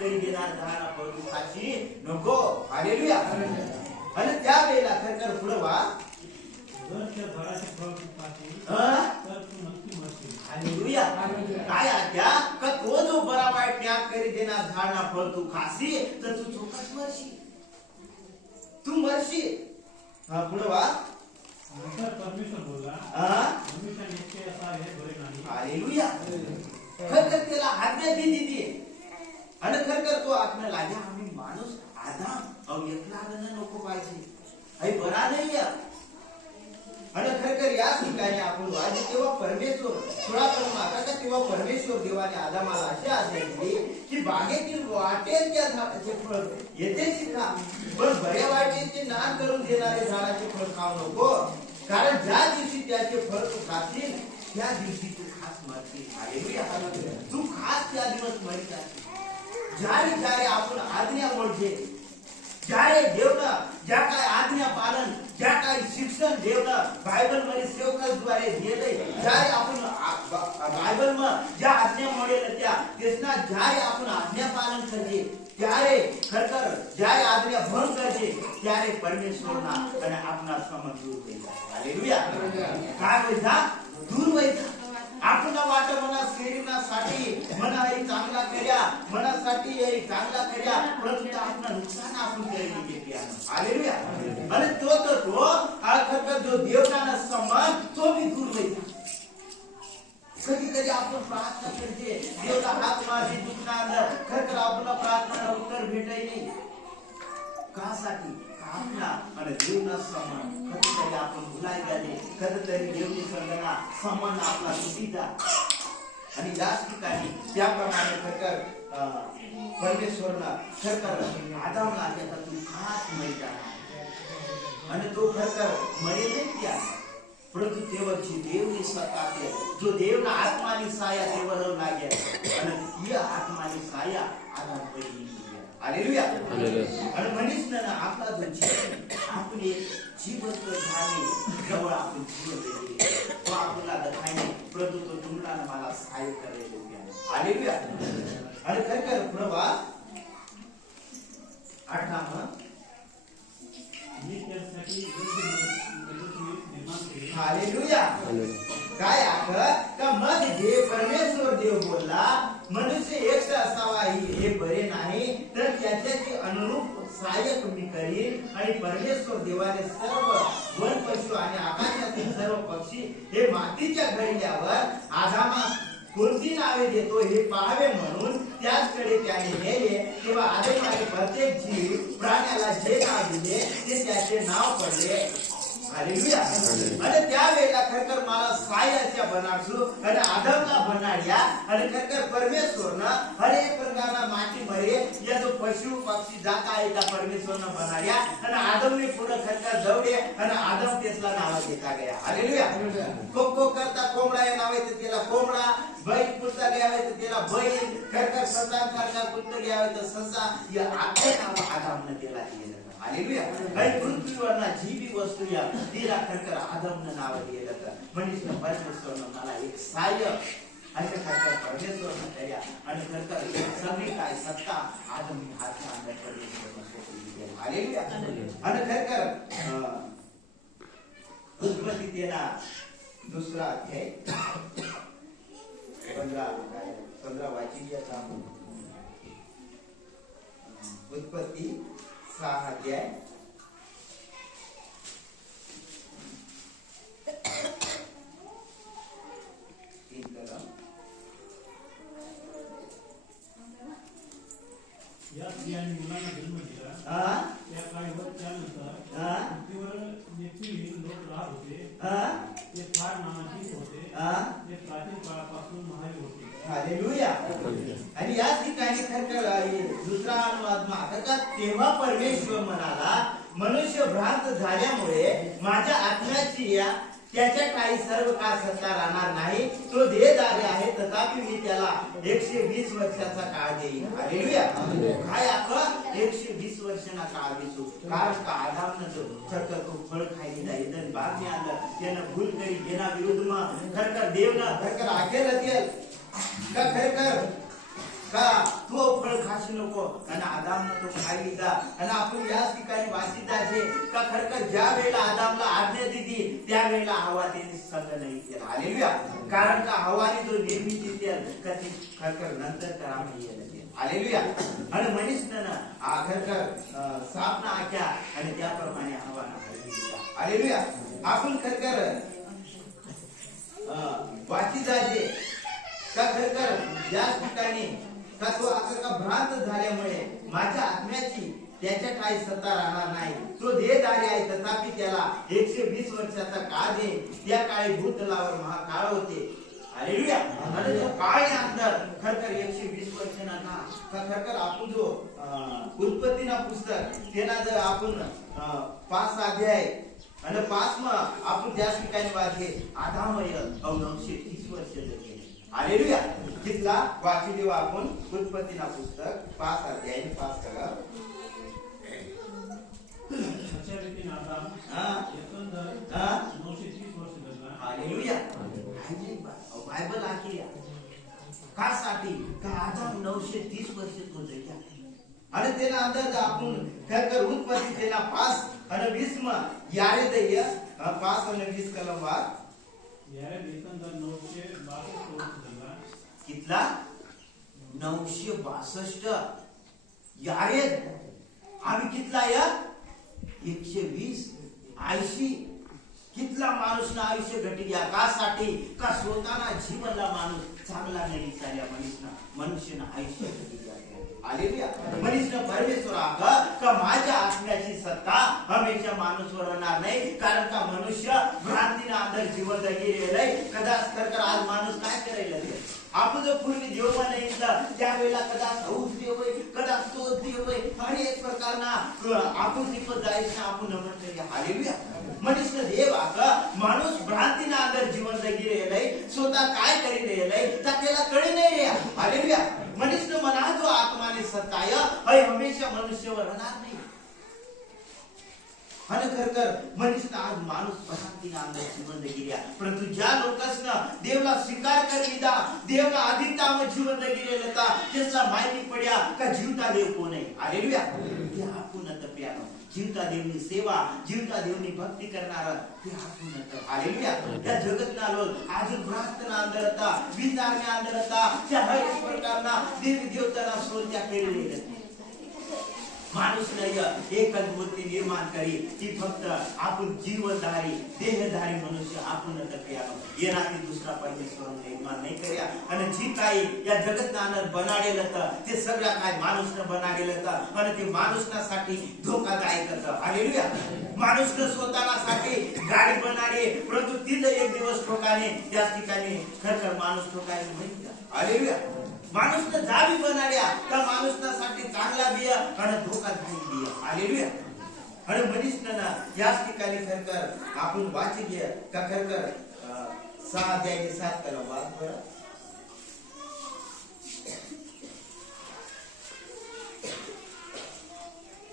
करी देणार झाडाला फळ तू खाशी नको. हालेलुया. आणि त्या वेळेला खरखर पुढं वा जर त्या झाडाचे फळ तू खाशील तर तू नक्की मरशील. हालेलुया. काय आज्ञा का तो जो बरा वाईट त्याग करी देणार झाडाला फळ तू खाशी तर तू चोखच मरशील. तू मरशील. पुढं वा नंतर परमेश्वर बोलला मनुष्य निश्चय असा हे बरे नाही. हालेलुया. खरखर त्याला आज्ञा दिली आणि खरखर तो आज्ञा लागला आम्ही माणूस आदाम एकला नको पाहिजे आई बरा नाही. आणि खरखर या ठिकाणी आपण वाजे तेव्हा परमेश्वर थोडा माता तेव्हा परमेश्वर देवाने आदामाला अशी आज्ञा दिली की बागेतील वाटेल त्या झाडाचे फळ येतेच खा पण बऱ्या वाटेचे नान करून देणारे झाडाचे फळ खाऊ नको कारण ज्या दिवशी त्याचे फळ तू खाशील त्या दिवशी तू खास मरशील. हालेलुया. तू खास त्या दिवस मरीत असशील. ज्यारे आपण आज्ञा मोडते ज्यारे देवनं ज्या काय आज्ञा पालन ज्या काही शिक्षण देवनं बायबल मध्ये सेवकाद्वारे दिले ज्यारे आपण बायबल मध्ये ज्या आज्ञा मोडेल त्या तेसना ज्यारे आपण आज्ञा पालन करते त्यारे खरखर ज्यारे आज्ञा भंग करते त्यारे परमेश्वरना आणि आपला समज दूर होईल. हालेलुया. काय व्हायचा दूर व्हायचा. आपण वाट मना शरीरासाठी मना हे चांगला कर्या मनासाठी हे चांगला कर्या परंतु आपला नुकसान आपण करेल घेतली. हालेलुया. आणि तो खरखर जो देवताना संबंध तो भी दूर व्हायचा. कधी आपण प्रार्थना करते देवला हात माझी दुखणार खरखर आपला प्रार्थना उत्तर भेटाय नाही कासाठी आपला आणि देवना समान कधीतरी आपण भुलाय गेले कधीतरी देवनी संगना समान आपला सुटीचा आणि याच ठिकाणी त्याप्रमाणे खरखर परमेश्वरला खरखर आदामला त्याचा तू खास मैदा आणि तो खरखर मरेल त्या परंतु तेवरची देवनी स्वतः जो देवना आत्मानी साया देवर लागे आणि ही आत्मानी साया आधार पडली. हालेलुया. आणि म्हणीच ना आपला जो जीवन आपण एक जीवंत झाले जवळ आपण जीवन दिले तो आपला दखाने परंतु तो तुम्हाला मला सहाय्य करेल. हालेलुया. आणि खरखर प्रभा 18 मी त्यासाठी निर्माण केले. हालेलुया. काय का मग देव परमेश्वर देव बोलला मनुष्य एक असावा हे बरे नाही तर त्याच्याची अनुरूप सहाय्यक मी करीन. आणि परमेश्वर देवाने सर्व वन पशु आणि आकाशातील सर्व पक्षी हे मातीच्या घडल्यावर आदामास कोणती नावे देतो हे पाहावे म्हणून त्याचकडे त्याने नेले. तेव्हा आदामाने प्रत्येक जीव प्राण्याला जे नाव दिले ते त्याचे नाव पडले. हालेलुया. आणि त्यावेळेला खरखर मला सायाच्या बनाडसू आणि आदमला बनाड्या आणि खरखर परमेश्वरनं हरेक प्रकारना माटी मरे या जो पशु पक्षी जाता आहे त्या परमेश्वरनं बनाड्या आणि आदमने पुढे खरखर जवळे आणि आदम तेसला नाव देता गया. हालेलुया. को करता कोंबडा या नाव येते त्याला कोंबडा बैल पुढचा घ्यावे तर त्याला बैल खरखर संतान खरखर कुत्ता घ्यावे तर ससा या आखे नाव आदमने त्याला दिले. हालेलुया. काही पृथ्वीवरना जी बी वस्तू या तिला खरखर आदमनं नाव दिलं तर म्हणजे परमेश्वरनं मला एक सहाय्य अशा खरखर परमेश्वरनं कर्या आणि खरखर सगळी काय सत्ता आदमनी हातच्या अंदर परमेश्वरनं सोपली दिली. हालेलुया. आणि खरखर उत्पत्ती तेला दुसरा अध्याय 15 वाची याचा उत्पत्ती 6 अध्याय 3 कलम. या स्त्रियांनी मुलांना जन्म दिला. त्या काळावर त्यानंतर पृथ्वीवर नेप्तिलीन लोक राहत होते. ते फार नामांकित होते. ते प्राचीन काळापासून महारी होते. हालेलुया. आणि या ठिकाणी खरखर दुसरा अनुवाद मागता तेव्हा परमेश्वर म्हणाला मनुष्य भ्रांत झाल्यामुळे माझ्या आत्म्याची या त्याच्या काही सर्व काळ सत्ता राहणार नाही. तो देहधारी आहे तथापि मी त्याला 120 वर्षाचा काळ देईन. हालेलुया. काय आपण 120 वर्षांना काळ देतो कारण का आदामनं जो खरखर तो फळ खायला येदन बाग ने आलं त्यानं भूल करी गेना विरुद्ध मग खरखर देवना खरखर आखेल असेल का खरखर का तो फळ खाशी नको आणि आदामनं तो खाई जा आणि आपण याच ठिकाणी वाचित आहे का खरखर ज्या वेळेला आदामला आज्ञा दिली त्या वेळेला हवा त्यांनी संग नाही केला. हालेलुया. कारण का हवाने जो निर्मिती केली का ती खरखर नंतर करावी येईल. हालेलुया. आणि मनुष्यानं खरखर सापना आख्या आणि त्याप्रमाणे हवाना. हालेलुया. आपण खरखर वाचित आहे का खरखर याच ठिकाणी का तो का भ्रांत झाल्यामुळे माझ्या आत्म्याची त्याच्या काही सत्ता राहणार नाही. तो देहधारी आहे तथापि त्याला 120 वर्षाचा काळ दे. त्या काळी भूतलावर महाकाळ होते. हालेलुया. आणि तो काळ अंदर खरखर 120 वर्षांना का खरखर आपण जो उत्पत्तीना पुस्तक तेना जर आपण 5 अध्याय आणि 5 आपण त्या ठिकाणी वाचले आदामय 930 वर्ष जगले. हालेलुया. कितला वाची देऊ आपण उत्पत्तीना पुस्तक 5 अध्याय 5 करा. अशा रीतीने आदाम एकंदर 930 वर्ष जगला. हालेलुया. बायबल आखिया कासाठी का आदाम 930 वर्ष तो जगला. आणि त्याला अंदाज आपण खरखर उत्पत्ती त्याला 5 आणि 20 यारे दैय 5 आणि 20 कलम वाच. यारे एकंदर 962 वर्ष जगला. कितला 962 यारेद आम्ही कितला या 120 80 कितला माणूस ना आयुष्य घटी या कासाठी का स्वतःना जीवनला माणूस चांगला नाही चालल्या मनुष्यना आयुष्य घटी या. हालेलुया. मनुष्य परमेश्वर का माझ्या आत्म्याची सत्ता हमेशा माणूसवर राहणार नाही. कारण का मनुष्य भ्रांतीने अंदर जीवन जगिलेलं आहे. कदाच खरखर आज माणूस काय करायला आपण जर पूर्वी देव नाही त्यावेळेला कदाच हौस देव आहे कदाच तो देव आहे आणि एक प्रकारना आपण तिथं जायचं आपण नमन करूया. हालेलुया. मनुष्य देव माणूस भ्रांतीने अंदर जीवन जगिलेलं आहे. स्वतः काय करी राहिलं आहे त्याला कळी नाही रे. हालेलुया. मनुष्य मना जो आत्माने सत्ता आहे हमेशा मनुष्यावर राहणार नाही. आणि खरखर मनुष्य आज माणूस भ्रांतीने अंदर जीवन जगिल्या. परंतु ज्या लोकांना देवला स्वीकार करीदा देवला अधिकताम जीवन जगिलेलं का त्याला माहिती पड्या का जीवता देव कोण आहे. हालेलुया. ते आपण तप्यानो जीवता देवनी सेवा जीवता देवनी भक्ती करणार ते आपण. हालेलुया. त्या जगतना लोक अजून भ्रांतना अंदर होता विचारण्या अंदर होता त्या हर प्रकारना देवी देवताना सोडत्या केलेले माणूस नाही एकच मूर्ती निर्माण करी ती फक्त आपण जीवधारी देहधारी मनुष्य आपण येणार दुसरा परमेश्वर निर्माण नाही करूया. आणि जी काही या जगतानं बनाडेलं ते सगळं काय माणूसनं बनाडेलं आणि ते माणूसनासाठी धोकादायक होतं. हालेलुया. माणूसनं स्वतःसाठी गाडी बनाडे परंतु ती एक दिवस ठोकाने त्या ठिकाणी खरखर माणूस ठोकायला माहिती. हालेलुया. माणूसनं जावी बनाड्या त्या माणूसनासाठी चांगला बिया आणि धोकादायक बिया. हालेलुया. आणि मनुष्यानं याच ठिकाणी खरखर आपण वाची घ्या का खरखर 6 अध्याय 7 कलम वाच बरं.